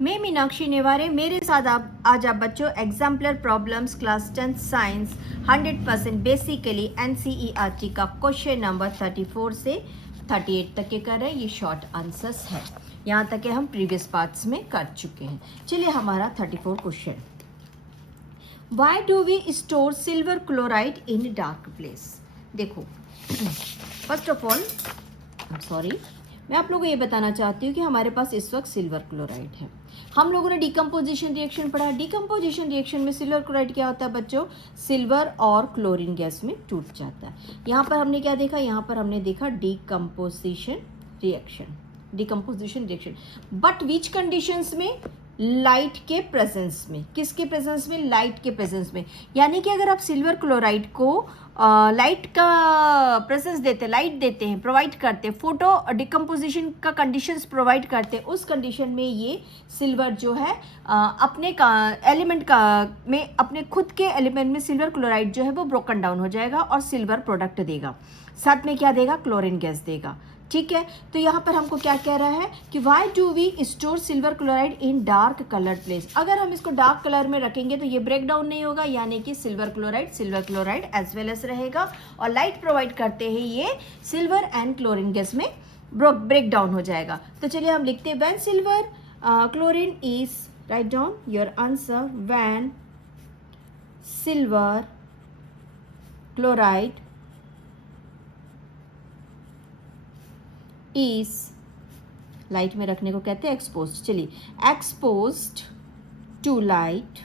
मैं मीनाक्षी नेवारे, मेरे साथ आज आप बच्चों exemplar problems class 10th science 100% basically NCERT का क्वेश्चन नंबर 34 से 38 तक के कर रहे हैं। ये शॉर्ट आंसर्स है, यहाँ तक के हम प्रीवियस पार्ट्स में कर चुके हैं। चलिए हमारा 34 question, why do we store silver chloride in dark place. देखो फर्स्ट ऑफ ऑल सॉरी, मैं आप लोगों को ये बताना चाहती हूँ कि हमारे पास इस वक्त सिल्वर क्लोराइड है। हम लोगों ने डिकम्पोजिशन रिएक्शन पढ़ा। डिकम्पोजिशन रिएक्शन में सिल्वर क्लोराइड क्या होता है बच्चों, सिल्वर और क्लोरीन गैस में टूट जाता है। यहाँ पर हमने क्या देखा, यहाँ पर हमने देखा decomposition reaction, decomposition reaction, but which conditions में, लाइट के प्रेजेंस में। किसके प्रेजेंस में, लाइट के प्रेजेंस में। यानी कि अगर आप सिल्वर क्लोराइड को लाइट का प्रेजेंस देते, लाइट देते हैं, प्रोवाइड करते, फोटो डिकम्पोजिशन का कंडीशंस प्रोवाइड करते, उस कंडीशन में ये सिल्वर जो है अपने का एलिमेंट का में, अपने खुद के एलिमेंट में सिल्वर क्लोराइड जो है वो ब्रोकन डाउन हो जाएगा और सिल्वर प्रोडक्ट देगा। साथ में क्या देगा, क्लोरीन गैस देगा। ठीक है, तो यहाँ पर हमको क्या कह रहा है कि why do we store silver chloride in dark coloured place. अगर हम इसको डार्क कलर में रखेंगे तो ये ब्रेक डाउन नहीं होगा, यानी कि silver chloride as well as रहेगा, और लाइट प्रोवाइड करते हैं ये सिल्वर एंड क्लोरीन गैस में ब्रेक डाउन हो जाएगा। तो चलिए हम लिखते हैं when silver chlorine is, write down your answer, when silver chloride is, light में रखने को कहते हैं एक्सपोज्ड। चलिए, exposed to light,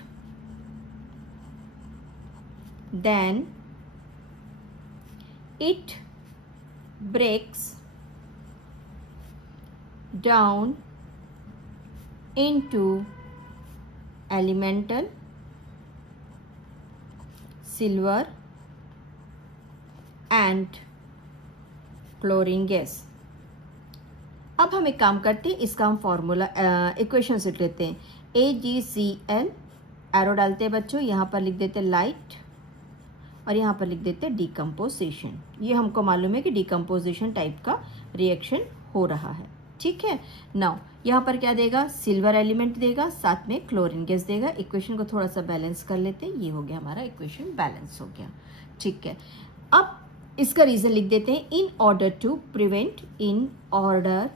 then it breaks down into elemental silver and chlorine gas। अब हम एक काम करते हैं, इसका हम फॉर्मूला इक्वेशन से लेते हैं। AgCl एरो डालते हैं बच्चों, यहाँ पर लिख देते हैं लाइट और यहाँ पर लिख देते हैं डिकम्पोजिशन। ये हमको मालूम है कि डिकम्पोजिशन टाइप का रिएक्शन हो रहा है। ठीक है, नाउ यहाँ पर क्या देगा, सिल्वर एलिमेंट देगा, साथ में क्लोरीन गैस देगा। इक्वेशन को थोड़ा सा बैलेंस कर लेते हैं, ये हो गया हमारा इक्वेशन, बैलेंस हो गया। ठीक है, अब इसका रीज़न लिख देते हैं, in order to prevent, in order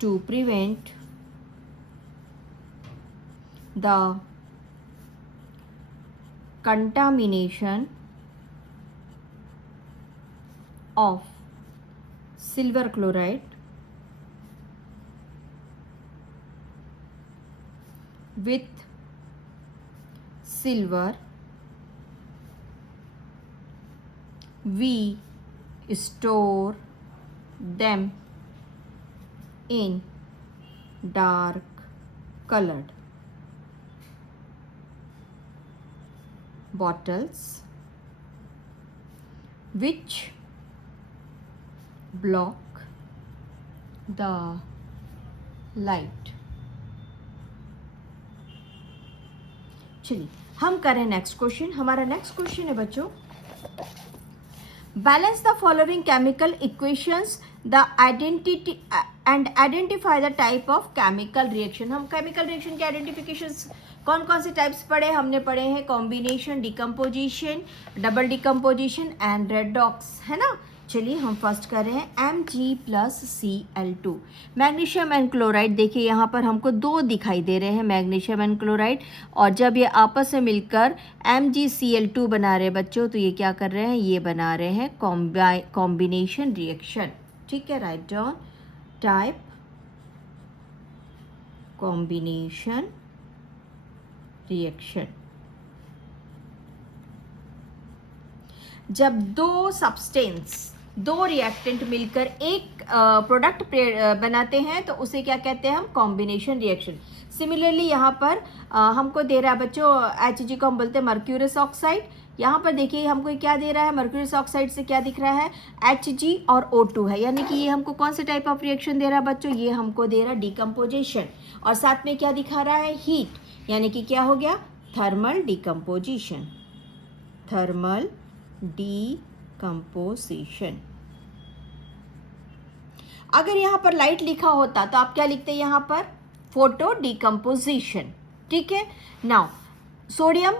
to prevent the contamination of silver chloride with silver, we store them in dark colored bottles which block the light। चलिए हम करें नेक्स्ट क्वेश्चन। हमारा नेक्स्ट क्वेश्चन है बच्चों, balance the following chemical equations the identity and identify the type of chemical reaction. हम chemical reaction के identifications कौन कौन से टाइप्स पढ़े, हमने पढ़े हैं combination, decomposition, double decomposition and redox, है ना। चलिए हम फर्स्ट कर रहे हैं Mg+Cl2, मैग्नीशियम एंड क्लोराइड। देखिए यहाँ पर हमको दो दिखाई दे रहे हैं, मैग्नीशियम एंड क्लोराइड, और जब ये आपस में मिलकर MgCl2 बना रहे हैं बच्चों, तो ये क्या कर रहे हैं, ये बना रहे हैं कॉम्बिनेशन रिएक्शन। ठीक है, write down type combination reaction. जब दो सब्सटेंस, दो रिएक्टेंट मिलकर एक प्रोडक्ट बनाते हैं तो उसे क्या कहते हैं हम, कॉम्बिनेशन रिएक्शन। सिमिलरली यहाँ पर हमको दे रहा है बच्चों Hg को हम बोलते हैं मर्क्यूरस ऑक्साइड। यहाँ पर देखिए हमको क्या दे रहा है, मर्क्यूरस ऑक्साइड से क्या दिख रहा है, Hg और O2 है, यानी कि ये हमको कौन से टाइप ऑफ रिएक्शन दे रहा है बच्चों, ये हमको दे रहा है डिकम्पोजिशन, और साथ में क्या दिखा रहा है, हीट, यानी कि क्या हो गया, थर्मल डिकम्पोजिशन, थर्मल डिकम्पोजिशन। अगर यहाँ पर लाइट लिखा होता तो आप क्या लिखते हैं, यहाँ पर फोटो डिकम्पोजिशन, ठीक है। नाउ सोडियम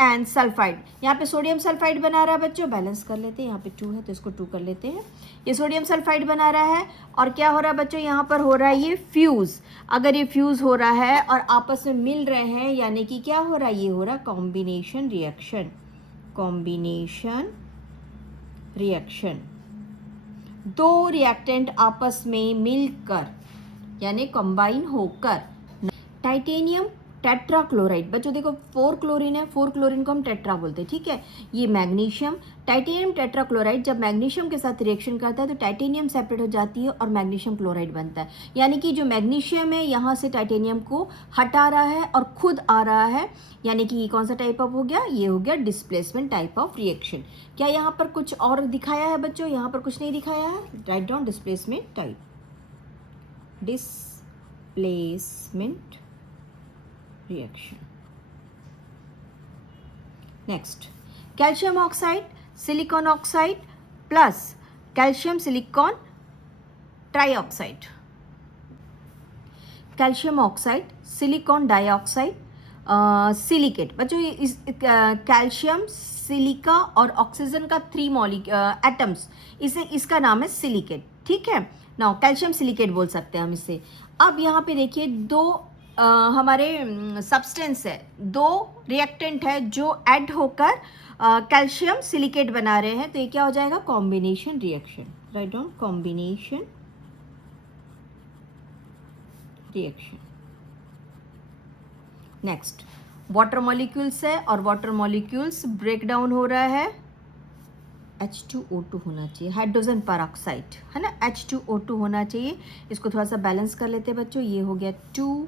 एंड सल्फाइड, यहाँ पे सोडियम सल्फाइड बना रहा है बच्चों, बैलेंस कर लेते हैं, यहाँ पे 2 है तो इसको 2 कर लेते हैं। ये सोडियम सल्फाइड बना रहा है और क्या हो रहा है बच्चों, यहाँ पर हो रहा है ये फ्यूज़। अगर ये फ्यूज़ हो रहा है और आपस में मिल रहे हैं, यानी कि क्या हो रहा है, ये हो रहा है कॉम्बिनेशन रिएक्शन। कॉम्बिनेशन रिएक्शन, दो रिएक्टेंट आपस में मिलकर यानी कंबाइन होकर। टाइटेनियम टेट्राक्लोराइड, बच्चों देखो 4 क्लोरीन है, 4 क्लोरीन को हम टेट्रा बोलते हैं, ठीक है। ये मैग्नीशियम, टाइटेनियम टेट्राक्लोराइड जब मैग्नीशियम के साथ रिएक्शन करता है तो टाइटेनियम सेपरेट हो जाती है और मैग्नीशियम क्लोराइड बनता है। यानी कि जो मैग्नीशियम है यहाँ से टाइटेनियम को हटा रहा है और खुद आ रहा है, यानी कि ये कौन सा टाइप ऑफ हो गया, ये हो गया डिस्प्लेसमेंट टाइप ऑफ रिएक्शन। क्या यहाँ पर कुछ और दिखाया है बच्चों, यहाँ पर कुछ नहीं दिखाया है, write down displacement type, displacement reaction. Next, calcium oxide, silicon oxide plus calcium silicon trioxide. Calcium oxide, silicon dioxide, silicate. बच्चों ये इस कैल्शियम, सिलिका और ऑक्सीजन का 3 एटम्स, इसे इसका नाम है सिलिकेट, ठीक है। नाउ कैल्शियम सिलिकेट बोल सकते हैं हम इसे। अब यहाँ पे देखिए दो हमारे सब्सटेंस है, 2 रिएक्टेंट है जो ऐड होकर कैल्शियम सिलिकेट बना रहे हैं, तो ये क्या हो जाएगा, combination reaction, write down combination reaction. Next, water molecules है और वाटर मॉलिक्यूल्स ब्रेक डाउन हो रहा है, H2O2 होना चाहिए, हाइड्रोजन पेरोक्साइड है ना, H2O2 होना चाहिए। इसको थोड़ा सा बैलेंस कर लेते हैं बच्चों, ये हो गया 2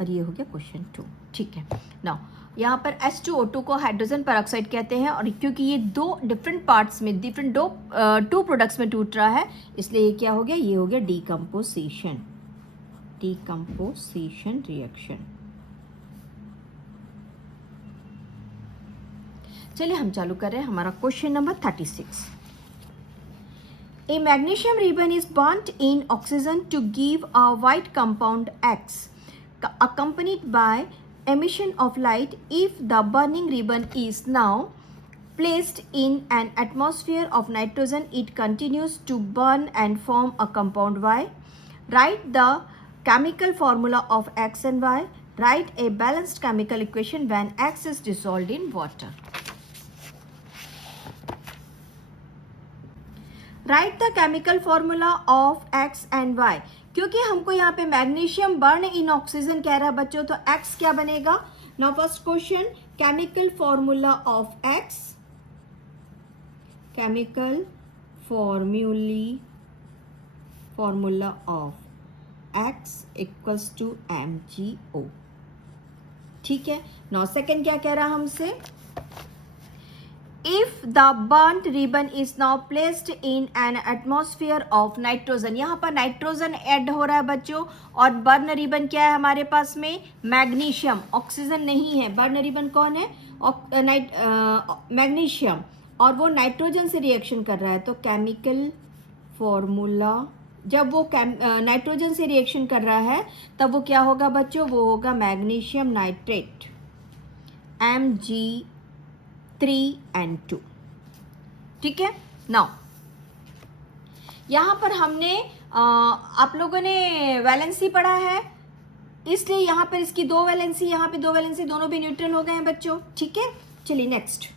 और ये हो गया क्वेश्चन 2, ठीक है। नाउ यहाँ पर H2O2 को हाइड्रोजन पेरोक्साइड कहते हैं और क्योंकि ये 2 डिफरेंट पार्ट्स में डिफरेंट 2 प्रोडक्ट्स में टूट रहा है, इसलिए ये क्या हो गया, ये हो गया डिकम्पोजिशन, डिकम्पोजिशन रिएक्शन। चलिए हम चालू कर रहे हैं हमारा question number 36। A magnesium ribbon is burnt in oxygen to give a white compound X, accompanied by emission of light. If the burning ribbon is now placed in an atmosphere of nitrogen, it continues to burn and form a compound Y. Write the chemical formula of X and Y. Write a balanced chemical equation when X is dissolved in water. Write the chemical formula of X and Y. क्योंकि हमको यहाँ पे magnesium burn इन oxygen कह रहा है बच्चों, तो X क्या बनेगा। Now first question, chemical formula of X, chemical formula of X equals to MgO, ठीक है। नाउ सेकेंड क्या कह रहा है हमसे, If the burnt ribbon is now placed in an atmosphere of nitrogen, यहाँ पर नाइट्रोजन ऐड हो रहा है बच्चों, और बर्न रिबन क्या है हमारे पास में, मैग्नीशियम, ऑक्सीजन नहीं है। बर्न रिबन कौन है, मैग्नीशियम, और वो नाइट्रोजन से रिएक्शन कर रहा है, तो केमिकल फॉर्मूला, जब वो नाइट्रोजन से रिएक्शन कर रहा है तब वो क्या होगा बच्चों, वो होगा मैग्नीशियम नाइट्रेट, Mg3N2, ठीक है। नाउ यहाँ पर हमने आप लोगों ने वैलेंसी पढ़ा है, इसलिए यहाँ पर इसकी 2 वैलेंसी, यहाँ पे 2 वैलेंसी, दोनों भी न्यूट्रल हो गए हैं बच्चों, ठीक है। चलिए next,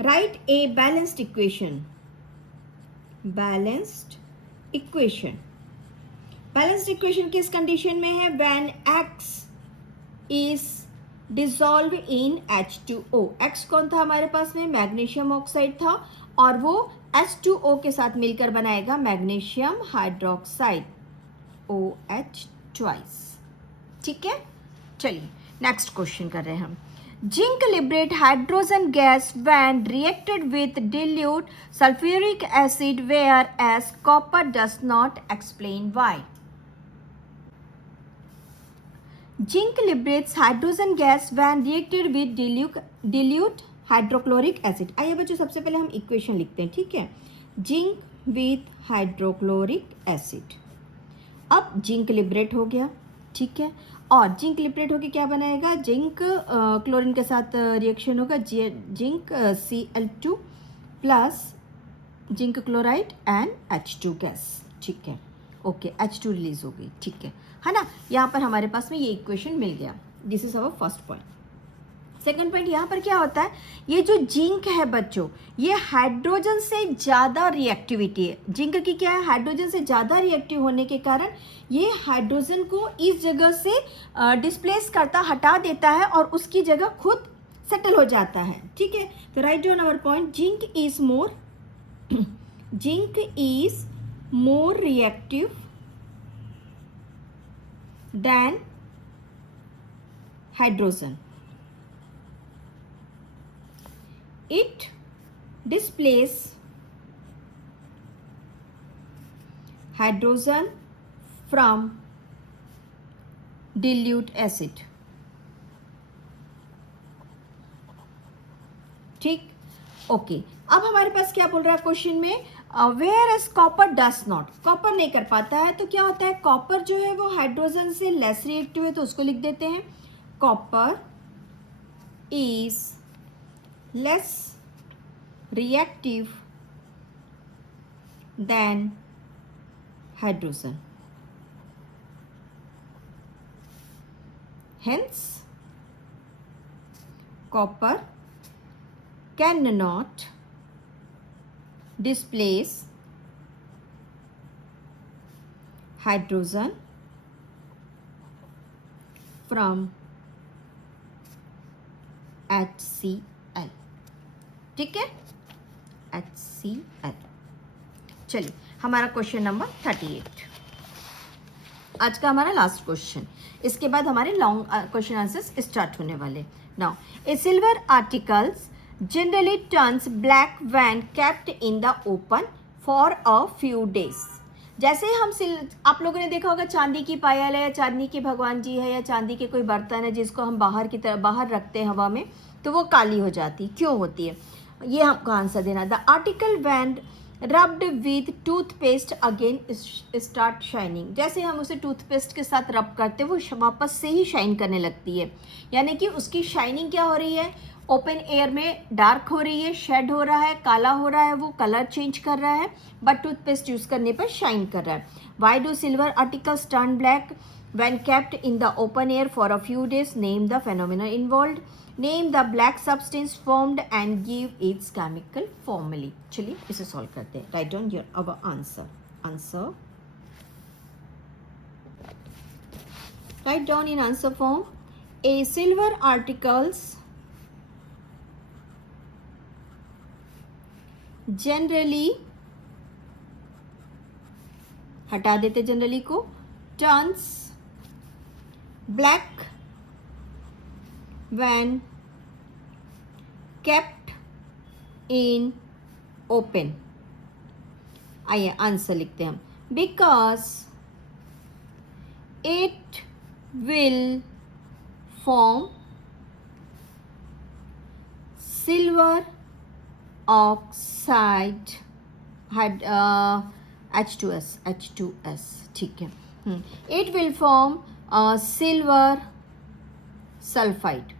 right a balanced equation, balanced equation किस कंडीशन में है, when X is dissolve in H2O। X कौन था हमारे पास में, मैग्नीशियम ऑक्साइड था, और वो H2O के साथ मिलकर बनाएगा मैग्नीशियम हाइड्रोक्साइड, OH ट्वाइस, ठीक है। चलिए नेक्स्ट क्वेश्चन कर रहे हैं हम। Zinc liberate hydrogen gas when reacted with dilute sulphuric acid whereas copper does not, explain why. Zinc liberates hydrogen gas when reacted with dilute hydrochloric acid। आइए बच्चों सबसे पहले हम इक्वेशन लिखते हैं, ठीक है। जिंक विथ हाइड्रोक्लोरिक एसिड, अब जिंक लिबरेट हो गया, ठीक है, और जिंक लिबरेट होकर क्या बनाएगा, जिंक क्लोरीन के साथ रिएक्शन होगा, zinc Cl2 plus zinc chloride and H2 gas, ठीक है, ओके, H2 रिलीज हो गई, ठीक है ना। यहाँ पर हमारे पास में ये इक्वेशन मिल गया, this is our first point. Second point, यहाँ पर क्या होता है, ये जो जिंक है बच्चों, ये हाइड्रोजन से ज़्यादा रिएक्टिविटी है, जिंक की क्या है, हाइड्रोजन से ज़्यादा रिएक्टिव होने के कारण ये हाइड्रोजन को इस जगह से डिस्प्लेस करता, हटा देता है और उसकी जगह खुद सेटल हो जाता है, ठीक है। तो write down our point, zinc is more reactive than hydrogen. It displaces hydrogen from dilute acid. ठीक, ओके। अब हमारे पास क्या बोल रहा है क्वेश्चन में, whereas copper does not, copper नहीं कर पाता है, तो क्या होता है, कॉपर जो है वो हाइड्रोजन से लेस रिएक्टिव है, तो उसको लिख देते हैं, copper is less reactive than hydrogen. Hence, copper cannot displace hydrogen from HCl. ठीक है, HCl। चलिए, हमारा क्वेश्चन नंबर 38 आज का हमारा लास्ट क्वेश्चन, इसके बाद हमारे लॉन्ग क्वेश्चन आंसर्स स्टार्ट होने वाले। Now, A silver articles generally turns black when kept in the open for a few days. जैसे हम आप लोगों ने देखा होगा, चांदी की पायल है या चांदी के भगवान जी है या चांदी के कोई बर्तन है जिसको हम बाहर की तरफ बाहर रखते हैं हवा में, तो वो काली हो जाती, क्यों होती है, ये हमको आंसर देना। The article when rubbed with toothpaste again start shining. जैसे हम उसे टूथपेस्ट के साथ रब करते हैं वो वापस से ही शाइन करने लगती है, यानी कि उसकी शाइनिंग क्या हो रही है, ओपन एयर में डार्क हो रही है, शेड हो रहा है, काला हो रहा है, वो कलर चेंज कर रहा है, बट टूथपेस्ट यूज़ करने पर शाइन कर रहा है। Why do silver articles turn black when kept in the open air for a few days? Name the phenomena involved. Name the black substance formed and give its chemical formula. चलिए इसे solve करते हैं। Write down your our answer. Write down in answer form. A silver articles generally, हटा देते generally को, turns black when kept in open. आइए answer लिखते हैं हम, because it will form silver oxide H2S, ठीक है। It will form silver sulphide.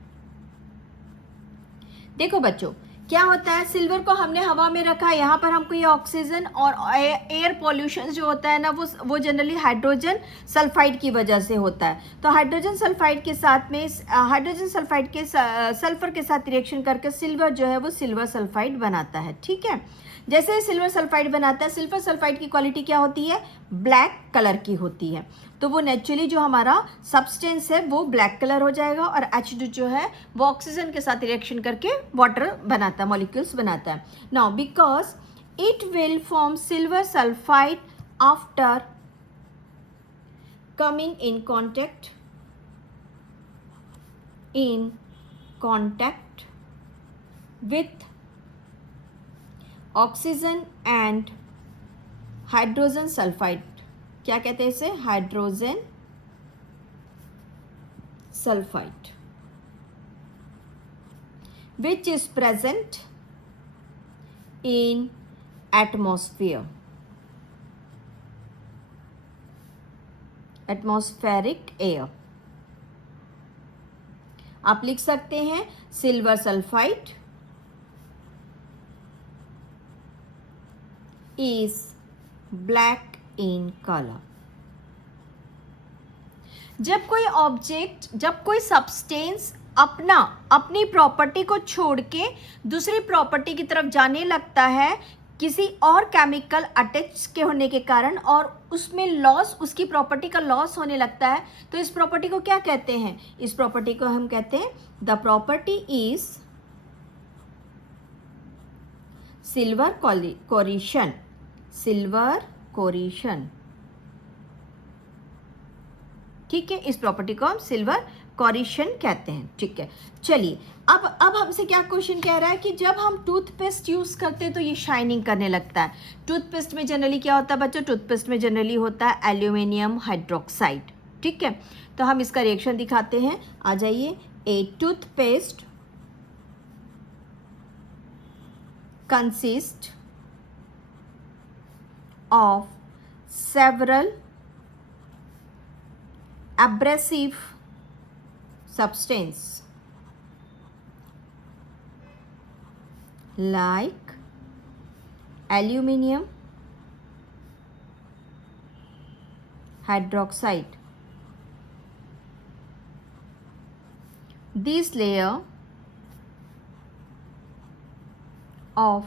देखो बच्चों, क्या होता है, सिल्वर को हमने हवा में रखा, यहाँ पर हमको ये ऑक्सीजन और एयर पॉल्यूशन जो होता है ना, वो जनरली हाइड्रोजन सल्फाइड की वजह से होता है। तो हाइड्रोजन सल्फाइड के साथ में हाइड्रोजन सल्फाइड के सल्फर के साथ रिएक्शन करके सिल्वर जो है वो सिल्वर सल्फाइड बनाता है, ठीक है। जैसे सिल्वर सल्फाइड बनाता है, सिल्वर सल्फाइड की क्वालिटी क्या होती है, ब्लैक कलर की होती है, तो वो नेचुरली जो हमारा सब्सटेंस है वो ब्लैक कलर हो जाएगा, और H2 जो है वो ऑक्सीजन के साथ रिएक्शन करके वाटर बनाता है, मॉलिक्यूल्स बनाता है। Now because it will form silver sulphide after coming in contact with oxygen and hydrogen sulphide. क्या कहते हैं इसे, hydrogen sulphide, which is present in atmosphere. Atmospheric air. आप लिख सकते हैं silver sulphide is black in colour. जब कोई ऑब्जेक्ट, जब कोई सब्सटेंस अपनी प्रॉपर्टी को छोड़ के दूसरी प्रॉपर्टी की तरफ जाने लगता है किसी और केमिकल अटैच के होने के कारण, और उसमें लॉस, उसकी प्रॉपर्टी का लॉस होने लगता है, तो इस प्रॉपर्टी को क्या कहते हैं? इस प्रॉपर्टी को हम कहते हैं the property is silver corrosion. Silver corrosion, ठीक है, इस प्रॉपर्टी को हम सिल्वर कोरिशन कहते हैं। ठीक है, चलिए अब हमसे क्या क्वेश्चन कह रहा है कि जब हम टूथपेस्ट यूज करते हैं तो ये शाइनिंग करने लगता है। टूथपेस्ट में जनरली क्या होता है बच्चों? टूथपेस्ट में जनरली होता है एल्यूमिनियम हाइड्रोक्साइड। ठीक है, तो हम इसका रिएक्शन दिखाते हैं, आ जाइए। A toothpaste consist of several abrasive substance like aluminium hydroxide. This layer of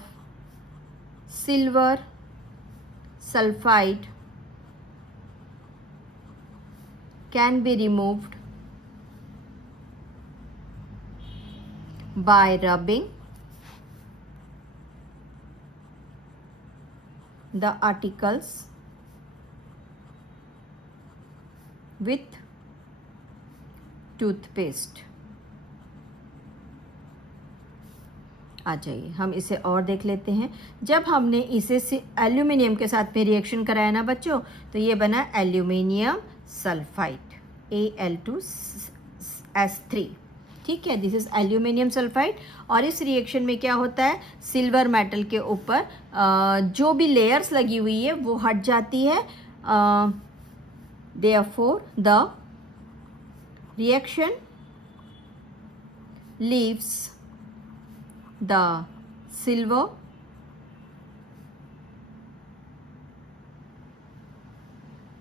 silver sulfide can be removed by rubbing the articles with toothpaste। आ जाइए, हम इसे और देख लेते हैं। जब हमने इसे एल्यूमिनियम के साथ में रिएक्शन कराया ना बच्चों, तो ये बना एल्यूमिनियम सल्फाइड Al2S3। ठीक है, दिस इज एल्यूमिनियम सल्फाइड। और इस रिएक्शन में क्या होता है? सिल्वर मेटल के ऊपर जो भी लेयर्स लगी हुई है वो हट जाती है। Therefore the reaction leaves the silver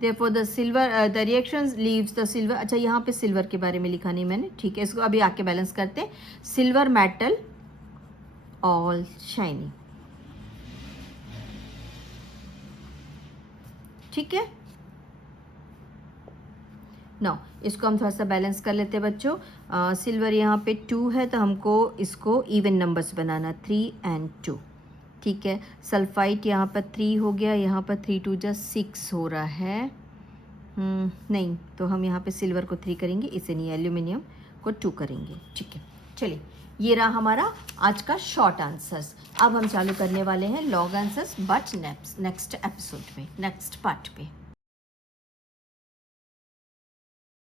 therefore the silver the reactions leaves the silver। अच्छा, यहाँ पे सिल्वर के बारे में लिखा नहीं मैंने, ठीक है, इसको अभी आके बैलेंस करते हैं। सिल्वर मेटल ऑल शाइनिंग, ठीक है। नो, इसको हम थोड़ा सा बैलेंस कर लेते हैं बच्चों। सिल्वर यहाँ पे 2 है, तो हमको इसको इवन नंबर्स बनाना, 3 and 2। ठीक है, सल्फाइड यहाँ पर 3 हो गया, यहाँ पर 3 2 जा 6 हो रहा है। नहीं, तो हम यहाँ पे सिल्वर को 3 करेंगे, इसे नहीं, एल्यूमिनियम को 2 करेंगे। ठीक है, चलिए, ये रहा हमारा आज का शॉर्ट आंसर्स। अब हम चालू करने वाले हैं long answers, but next episode में, नेक्स्ट पार्ट पे।